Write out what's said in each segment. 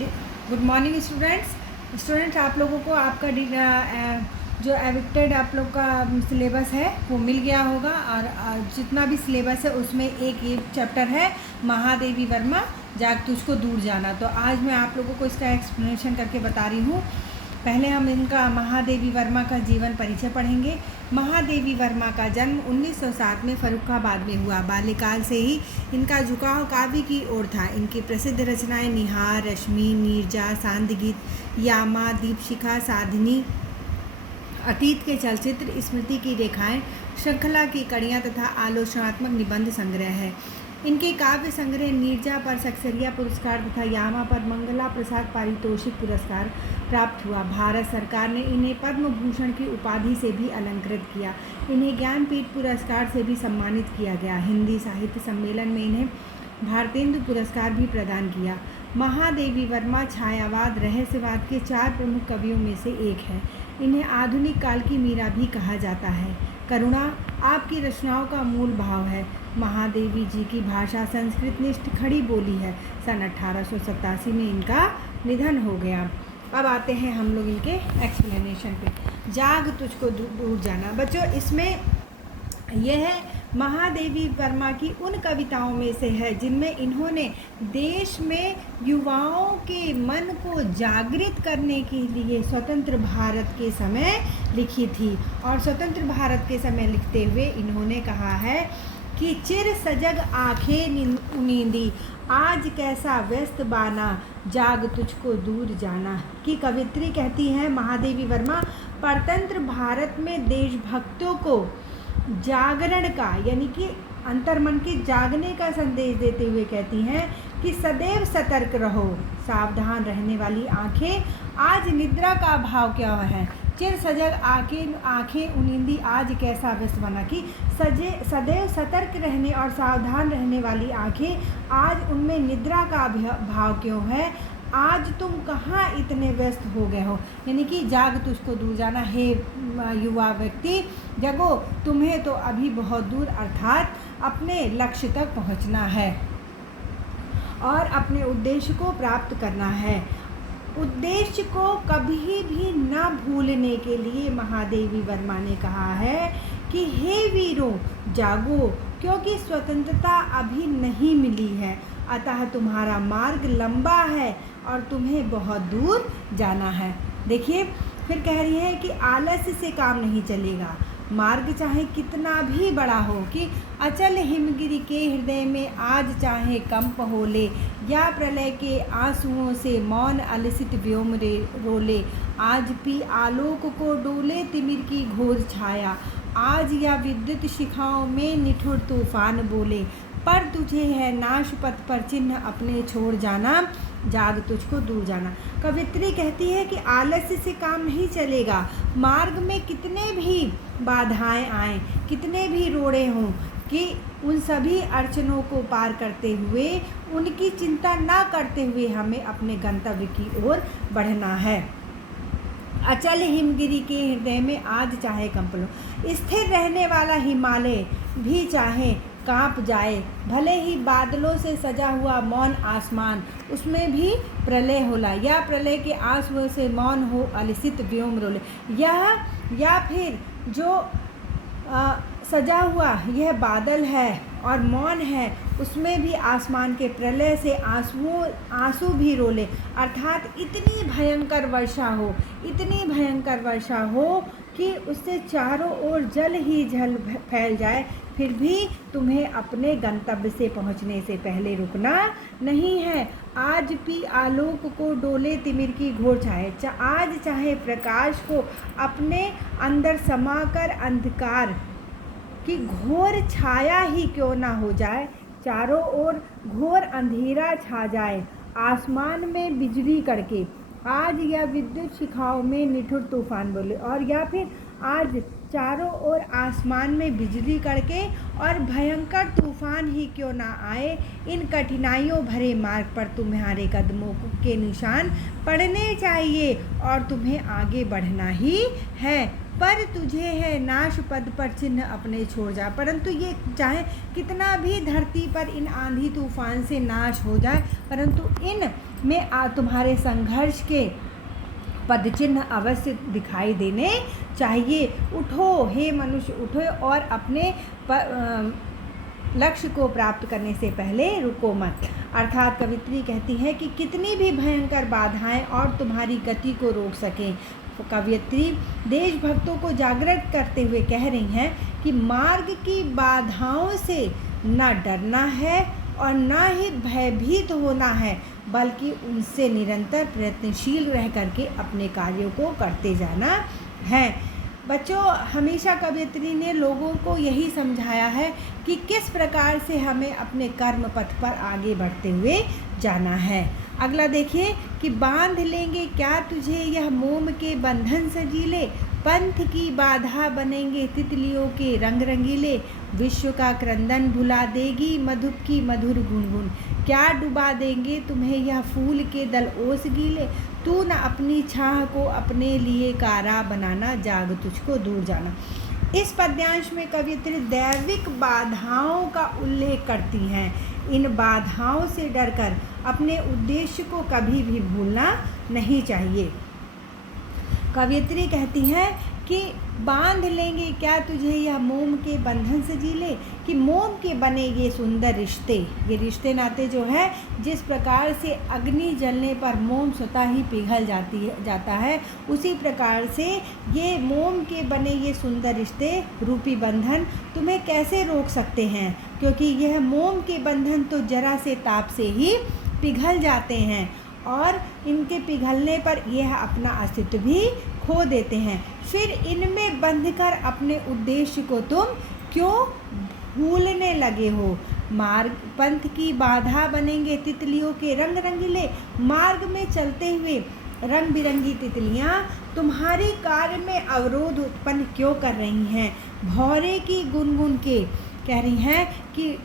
Good morning students, आप लोगों को आपका जो एविक्टेड आप लोग का सिलेबस है वो मिल गया होगा। और जितना भी सिलेबस है उसमें एक ये चैप्टर है महादेवी वर्मा जाग तुझको दूर जाना। तो आज मैं आप लोगों को इसका एक्सप्लेनेशन करके बता रही हूँ। पहले हम इनका महादेवी वर्मा का जीवन परिचय पढ़ेंगे। महादेवी वर्मा का जन्म 1907 में फर्रुखाबाद में हुआ। बाल्यकाल से ही इनका झुकाव काव्य की ओर था। इनकी प्रसिद्ध रचनाएं निहार, रश्मि, नीरजा, सांदगीत, यामा, दीपशिखा, साधिनी, अतीत के चलचित्र, स्मृति की रेखाएं, श्रृंखला की कड़ियाँ तथा आलोचनात्मक निबंध संग्रह है। इनके काव्य संग्रह नीरजा पर सक्सेरिया पुरस्कार तथा यामा पर मंगला प्रसाद पारितोषिक पुरस्कार प्राप्त हुआ। भारत सरकार ने इन्हें पद्म भूषण की उपाधि से भी अलंकृत किया। इन्हें ज्ञानपीठ पुरस्कार से भी सम्मानित किया गया। हिंदी साहित्य सम्मेलन में इन्हें भारतेंदु पुरस्कार भी प्रदान किया। महादेवी वर्मा छायावाद रहस्यवाद के 4 प्रमुख कवियों में से एक है। इन्हें आधुनिक काल की मीरा भी कहा जाता है। करुणा आपकी रचनाओं का मूल भाव है। महादेवी जी की भाषा संस्कृतनिष्ठ खड़ी बोली है। सन 1887 में इनका निधन हो गया। अब आते हैं हम लोग इनके एक्सप्लेनेशन पे। जाग तुझको दूर जाना। बच्चों, इसमें यह महादेवी वर्मा की उन कविताओं में से है जिनमें इन्होंने देश में युवाओं के मन को जागृत करने के लिए स्वतंत्र भारत के समय लिखी थी। और स्वतंत्र भारत के समय लिखते हुए इन्होंने कहा है कि चिर सजग आँखें नींदी, आज कैसा व्यस्त बाना, जाग तुझको दूर जाना। की कवित्री कहती हैं महादेवी वर्मा परतंत्र भारत में देशभक्तों को जागरण का यानी कि अंतर्मन के जागने का संदेश देते हुए कहती हैं कि सदैव सतर्क रहो, सावधान रहने वाली आँखें, आज निद्रा का भाव क्या है। चिर सजग आँखें उनिंदी, आज कैसा व्यस्त बना। कि सदैव सतर्क रहने और सावधान रहने वाली आँखें, आज उनमें निद्रा का भाव क्यों है। आज तुम कहाँ इतने व्यस्त हो गए हो। यानी कि जाग तुझको दूर जाना, हे युवा व्यक्ति जगो, तुम्हें तो अभी बहुत दूर अर्थात अपने लक्ष्य तक पहुँचना है और अपने उद्देश्य को प्राप्त करना है। उद्देश्य को कभी भी न भूलने के लिए महादेवी वर्मा ने कहा है कि हे वीरों जागो, क्योंकि स्वतंत्रता अभी नहीं मिली है, अतः तुम्हारा मार्ग लंबा है और तुम्हें बहुत दूर जाना है। देखिए, फिर कह रही है कि आलस्य से काम नहीं चलेगा। मार्ग चाहे कितना भी बड़ा हो, कि अचल हिमगिरी के हृदय में आज चाहे कंप हो ले, या प्रलय के आंसुओं से मौन अलसित व्योम रोले, आज पी आलोक को डोले तिमिर की घोर छाया, आज या विद्युत शिखाओं में निठुर तूफान बोले, पर तुझे है नाश पथ पर चिन्ह अपने छोड़ जाना, जाग तुझको दूर जाना। कवित्री कहती है कि आलस्य से काम नहीं चलेगा। मार्ग में कितने भी बाधाएं आएँ, कितने भी रोड़े हों, कि उन सभी अड़चनों को पार करते हुए, उनकी चिंता ना करते हुए हमें अपने गंतव्य की ओर बढ़ना है। अचल हिमगिरी के हृदय में आज चाहे कंप लो, स्थिर रहने वाला हिमालय भी चाहे कांप जाए, भले ही बादलों से सजा हुआ मौन आसमान, उसमें भी प्रलय होला, या प्रलय के आंसुओं से मौन हो अलसित व्योम रोले। या फिर जो सजा हुआ यह बादल है और मौन है, उसमें भी आसमान के प्रलय से आंसू भी रोले, अर्थात इतनी भयंकर वर्षा हो, इतनी भयंकर वर्षा हो कि उससे चारों ओर जल ही जल फैल जाए, फिर भी तुम्हें अपने गंतव्य से पहुंचने से पहले रुकना नहीं है। आज भी आलोक को डोले तिमिर की घोर छाए, आज चाहे प्रकाश को अपने अंदर समाकर अंधकार की घोर छाया ही क्यों ना हो जाए, चारों ओर घोर अंधेरा छा जाए, आसमान में बिजली कड़के, आज या विद्युत शिखाओं में निठुर तूफान बोले। और या फिर आज चारों ओर आसमान में बिजली कड़के और भयंकर तूफान ही क्यों ना आए, इन कठिनाइयों भरे मार्ग पर तुम्हारे कदमों के निशान पड़ने चाहिए और तुम्हें आगे बढ़ना ही है, पर तुझे है नाश पद पर चिन्ह अपने छोड़ जा। परंतु ये चाहे कितना भी धरती पर इन आंधी तूफान से नाश हो जाए, परंतु इन में तुम्हारे संघर्ष के पदचिन्ह अवश्य दिखाई देने चाहिए। उठो हे मनुष्य, उठो और अपने लक्ष्य को प्राप्त करने से पहले रुको मत। अर्थात कवित्री कहती है कि कितनी भी भयंकर बाधाएं और तुम्हारी गति को रोक सकें। कवियत्री देशभक्तों को जागृत करते हुए कह रही हैं कि मार्ग की बाधाओं से न डरना है और न ही भयभीत होना है, बल्कि उनसे निरंतर प्रयत्नशील रह करके अपने कार्यों को करते जाना है। बच्चों, हमेशा कवियत्री ने लोगों को यही समझाया है कि किस प्रकार से हमें अपने कर्म पथ पर आगे बढ़ते हुए जाना है। अगला देखिए कि बांध लेंगे क्या तुझे यह मोम के बंधन सजीले, पंथ की बाधा बनेंगे तितलियों के रंग रंगीले, विश्व का क्रंदन भुला देगी मधुप की मधुर गुनगुन, क्या डुबा देंगे तुम्हें यह फूल के दल ओस गीले, तू न अपनी छाह को अपने लिए कारा बनाना, जाग तुझको दूर जाना। इस पद्यांश में कवियत्री दैविक बाधाओं का उल्लेख करती हैं। इन बाधाओं से डरकर अपने उद्देश्य को कभी भी भूलना नहीं चाहिए। कवियत्री कहती हैं कि बांध लेंगे क्या तुझे यह मोम के बंधन से जीले, कि मोम के बने ये सुंदर रिश्ते, ये रिश्ते नाते जो है, जिस प्रकार से अग्नि जलने पर मोम स्वतः ही पिघल जाता है, उसी प्रकार से ये मोम के बने ये सुंदर रिश्ते रूपी बंधन तुम्हें कैसे रोक सकते हैं, क्योंकि यह मोम के बंधन तो जरा से ताप से ही पिघल जाते हैं और इनके पिघलने पर यह अपना अस्तित्व भी खो देते हैं। फिर इनमें बंधकर अपने उद्देश्य को तुम क्यों भूलने लगे हो। मार्ग पंथ की बाधा बनेंगे तितलियों के रंग रंगीले, मार्ग में चलते हुए रंग बिरंगी तितलियाँ तुम्हारे कार्य में अवरोध उत्पन्न क्यों कर रही हैं। भौरे की गुनगुन के कह रही हैं कि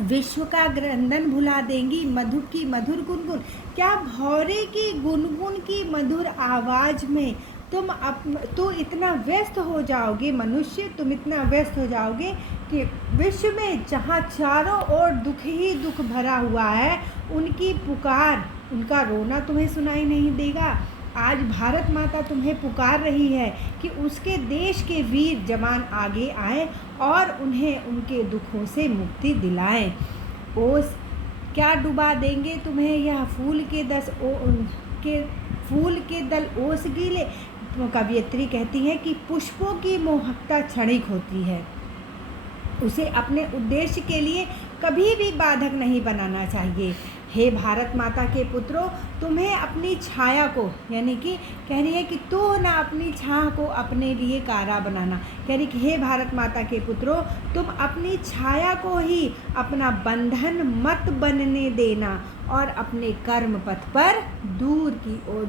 विश्व का क्रंदन भुला देंगी मधुर की मधुर गुनगुन, क्या भौरे की गुनगुन की मधुर आवाज़ में तू इतना व्यस्त हो जाओगे मनुष्य, तुम इतना व्यस्त हो जाओगे कि विश्व में जहाँ चारों ओर दुख ही दुख भरा हुआ है, उनकी पुकार, उनका रोना तुम्हें सुनाई नहीं देगा। आज भारत माता तुम्हें पुकार रही है कि उसके देश के वीर जवान आगे आएं और उन्हें उनके दुखों से मुक्ति दिलाएं। ओस क्या डुबा देंगे तुम्हें यह फूल के दल ओस गीले। कवियत्री कहती है कि पुष्पों की मोहकता क्षणिक होती है, उसे अपने उद्देश्य के लिए कभी भी बाधक नहीं बनाना चाहिए। हे भारत माता के पुत्रों, तुम्हें अपनी छाया को, यानी कि कह रही है कि तू ना अपनी छाया को अपने लिए कारा बनाना, कह रही कि हे भारत माता के पुत्रों, तुम अपनी छाया को ही अपना बंधन मत बनने देना और अपने कर्म पथ पर दूर की ओर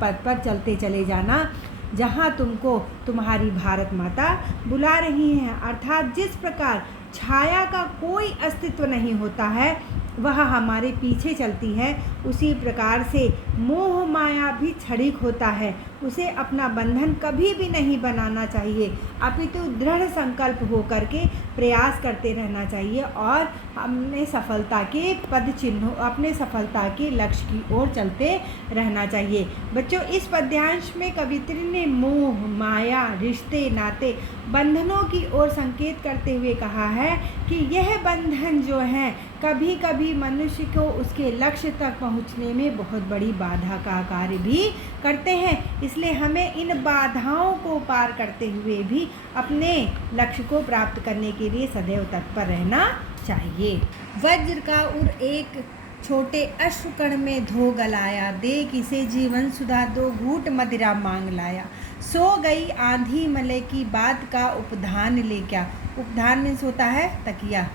पथ पर चलते चले जाना, जहाँ तुमको तुम्हारी भारत माता बुला रही हैं। अर्थात जिस प्रकार छाया का कोई अस्तित्व नहीं होता है, वह हमारे पीछे चलती है, उसी प्रकार से मोह माया भी क्षणिक होता है, उसे अपना बंधन कभी भी नहीं बनाना चाहिए, अपितु दृढ़ संकल्प होकर के प्रयास करते रहना चाहिए और अपने सफलता के पद चिन्हों, अपने सफलता के लक्ष्य की ओर चलते रहना चाहिए। बच्चों, इस पद्यांश में कवित्री ने मोह माया रिश्ते नाते बंधनों की ओर संकेत करते हुए कहा है कि यह बंधन जो हैं कभी कभी मनुष्य को उसके लक्ष्य तक पहुंचने में बहुत बड़ी बाधा का कार्य भी करते हैं। इसलिए हमें इन बाधाओं को पार करते हुए भी अपने लक्ष्य को प्राप्त करने के लिए सदैव तत्पर रहना चाहिए। वज्र का उर एक छोटे अश्रुकण में धो गलाया, दे किसे जीवन सुधा दो घूट मदिरा मांग लाया, सो गई आंधी मले की बात का उपधान ले क्या। उपधान मीन्स होता है तकिया।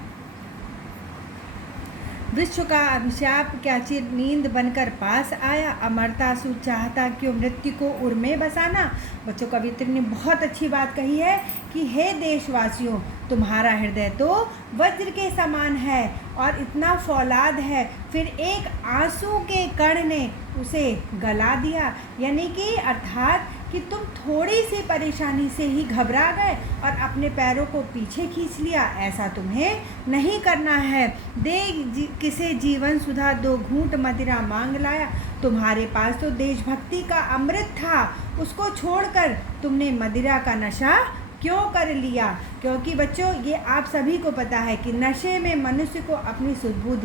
विश्व का अभिशाप क्या चिर नींद बनकर पास आया, अमरता सु चाहता क्यों मृत्यु को उर में बसाना। बच्चों, कवित्री ने बहुत अच्छी बात कही है कि हे देशवासियों, तुम्हारा हृदय तो वज्र के समान है और इतना फौलाद है, फिर एक आंसू के कण ने उसे गला दिया। यानी कि अर्थात कि तुम थोड़ी सी परेशानी से ही घबरा गए और अपने पैरों को पीछे खींच लिया। ऐसा तुम्हें नहीं करना है। किसे जीवन सुधा 2 घूंट मदिरा मांग लाया। तुम्हारे पास तो देशभक्ति का अमृत था, उसको छोड़कर तुमने मदिरा का नशा क्यों कर लिया? क्योंकि बच्चों, ये आप सभी को पता है कि नशे में मनुष्य को अपनी सुध-बुध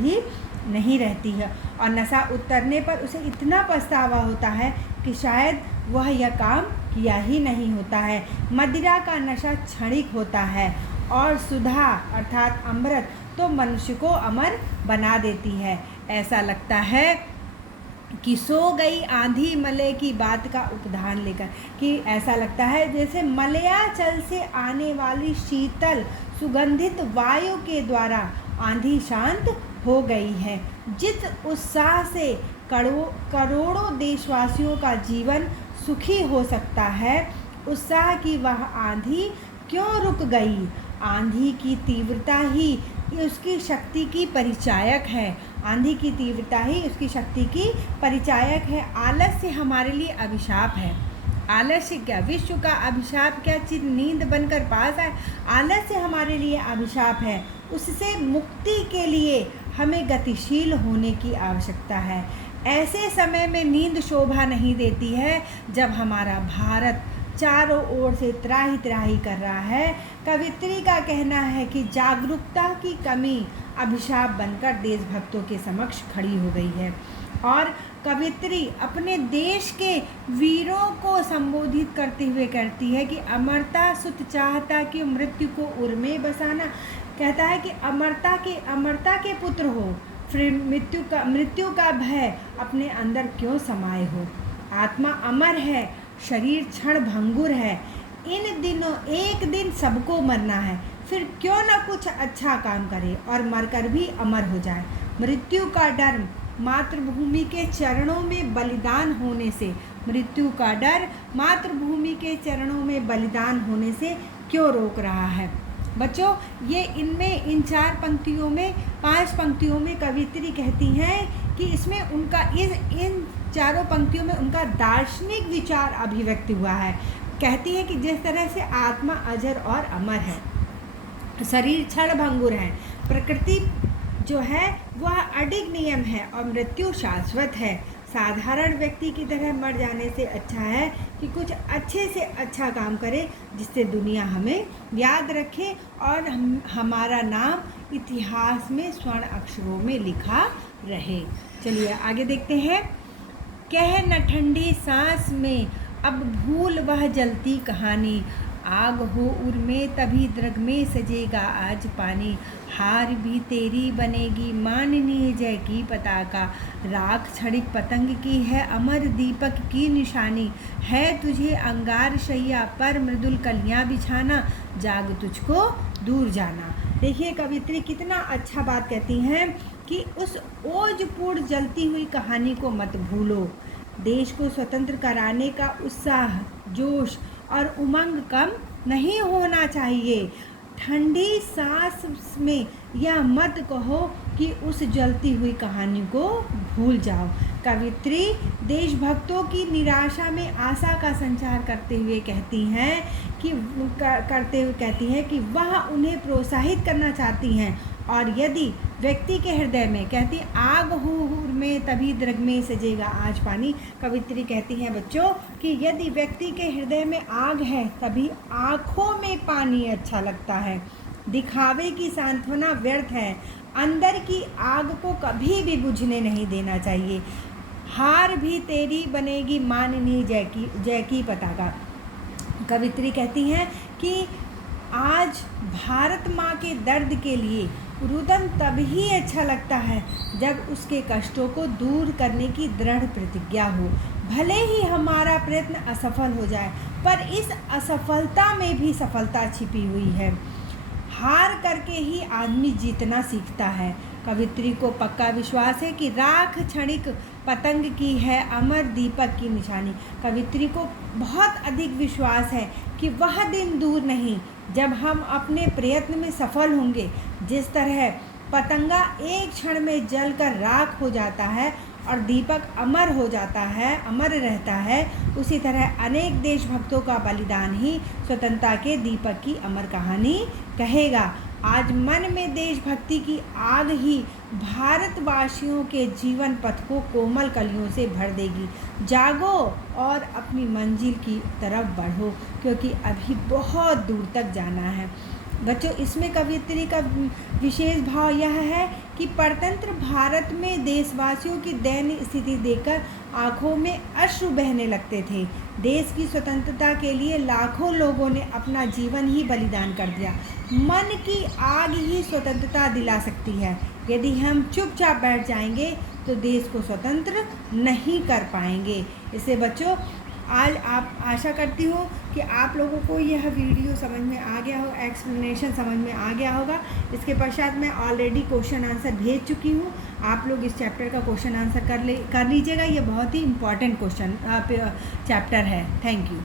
नहीं रहती है और नशा उतरने पर उसे इतना पछतावा होता है कि शायद वह यह काम किया ही नहीं होता है। मदिरा का नशा क्षणिक होता है और सुधा अर्थात अमृत तो मनुष्य को अमर बना देती है। ऐसा लगता है कि सो गई आंधी मलय की बात का उपधान लेकर, कि ऐसा लगता है जैसे मलयाचल से आने वाली शीतल सुगंधित वायु के द्वारा आंधी शांत हो गई है। जिस उत्साह से करोड़ों देशवासियों का जीवन सुखी हो सकता है, उत्साह की वह आंधी क्यों रुक गई? आंधी की तीव्रता ही उसकी शक्ति की परिचायक है। आंधी की तीव्रता ही उसकी शक्ति की परिचायक है। आलस्य हमारे लिए अभिशाप है। आलस्य क्या विश्व का अभिशाप, क्या चिर नींद बनकर पास आए? आलस्य हमारे लिए अभिशाप है। उससे मुक्ति के लिए हमें गतिशील होने की आवश्यकता है। ऐसे समय में नींद शोभा नहीं देती है जब हमारा भारत चारों ओर से त्राही त्राही कर रहा है। कवित्री का कहना है कि जागरूकता की कमी अभिशाप बनकर देशभक्तों के समक्ष खड़ी हो गई है और कवित्री अपने देश के वीरों को संबोधित करते हुए कहती है कि अमरता सुत चाहता कि मृत्यु को उर में बसाना। कहता है कि अमरता के पुत्र हो, फिर मृत्यु का भय अपने अंदर क्यों समाये हो। आत्मा अमर है, शरीर क्षण भंगुर है। इन दिनों एक दिन सबको मरना है, फिर क्यों न कुछ अच्छा काम करे और मरकर भी अमर हो जाए। मृत्यु का डर मातृभूमि के चरणों में बलिदान होने से, मृत्यु का डर मातृभूमि के चरणों में बलिदान होने से क्यों रोक रहा है? बच्चों, ये इन 4 पंक्तियों में 5 पंक्तियों में कवित्री कहती हैं कि इसमें उनका इन चारों पंक्तियों में उनका दार्शनिक विचार अभिव्यक्त हुआ है। कहती है कि जिस तरह से आत्मा अजर और अमर है, शरीर क्षण भंगुर है, प्रकृति जो है वह अडिग नियम है और मृत्यु शाश्वत है। साधारण व्यक्ति की तरह मर जाने से अच्छा है कि कुछ अच्छे से अच्छा काम करे जिससे दुनिया हमें याद रखे और हमारा नाम इतिहास में स्वर्ण अक्षरों में लिखा रहे। चलिए आगे देखते हैं। कह न ठंडी सांस में अब भूल वह जलती कहानी, आग हो उर में तभी द्रग में सजेगा आज पानी। हार भी तेरी बनेगी माननीय जय की पताका, राख क्षणिक पतंग की है अमर दीपक की निशानी। है तुझे अंगार शैया पर मृदुल कलियां बिछाना, जाग तुझको दूर जाना। देखिए कवित्री कितना अच्छा बात कहती हैं कि उस ओजपूर्ण जलती हुई कहानी को मत भूलो। देश को स्वतंत्र कराने का उत्साह, जोश और उमंग कम नहीं होना चाहिए। ठंडी सांस में यह मत कहो कि उस जलती हुई कहानी को भूल जाओ। कवित्री देशभक्तों की निराशा में आशा का संचार करते हुए कहती हैं कि वह उन्हें प्रोत्साहित करना चाहती हैं और यदि व्यक्ति के हृदय में, कहती आग हो में तभी द्रग में सजेगा आज पानी। कवित्री कहती हैं बच्चों कि यदि व्यक्ति के हृदय में आग है तभी आँखों में पानी अच्छा लगता है। दिखावे की सांत्वना व्यर्थ है, अंदर की आग को कभी भी बुझने नहीं देना चाहिए। हार भी तेरी बनेगी माननीय जय की पताका। कवित्री कहती हैं कि आज भारत माँ के दर्द के लिए रुदन तभी अच्छा लगता है जब उसके कष्टों को दूर करने की दृढ़ प्रतिज्ञा हो। भले ही हमारा प्रयत्न असफल हो जाए, पर इस असफलता में भी सफलता छिपी हुई है। हार करके ही आदमी जीतना सीखता है। कवित्री को पक्का विश्वास है कि राख क्षणिक पतंग की है अमर दीपक की निशानी। कवित्री को बहुत अधिक विश्वास है कि वह दिन दूर नहीं जब हम अपने प्रयत्न में सफल होंगे। जिस तरह पतंगा एक क्षण में जलकर राख हो जाता है और दीपक अमर हो जाता है, अमर रहता है, उसी तरह अनेक देशभक्तों का बलिदान ही स्वतंत्रता के दीपक की अमर कहानी कहेगा। आज मन में देशभक्ति की आग ही भारतवासियों के जीवन पथ को कोमल कलियों से भर देगी। जागो और अपनी मंजिल की तरफ बढ़ो, क्योंकि अभी बहुत दूर तक जाना है। बच्चों, इसमें कवियत्री का विशेष भाव यह है कि परतंत्र भारत में देशवासियों की दयनीय स्थिति देखकर आंखों में अश्रु बहने लगते थे। देश की स्वतंत्रता के लिए लाखों लोगों ने अपना जीवन ही बलिदान कर दिया। मन की आग ही स्वतंत्रता दिला सकती है। यदि हम चुपचाप बैठ जाएंगे तो देश को स्वतंत्र नहीं कर पाएंगे। इससे बच्चों, आज आप आशा करती हूँ कि आप लोगों को यह वीडियो समझ में आ गया हो, एक्सप्लेनेशन समझ में आ गया होगा। इसके पश्चात मैं ऑलरेडी क्वेश्चन आंसर भेज चुकी हूँ। आप लोग इस चैप्टर का क्वेश्चन आंसर कर लीजिएगा। ये बहुत ही इम्पॉर्टेंट क्वेश्चन चैप्टर है। Thank you.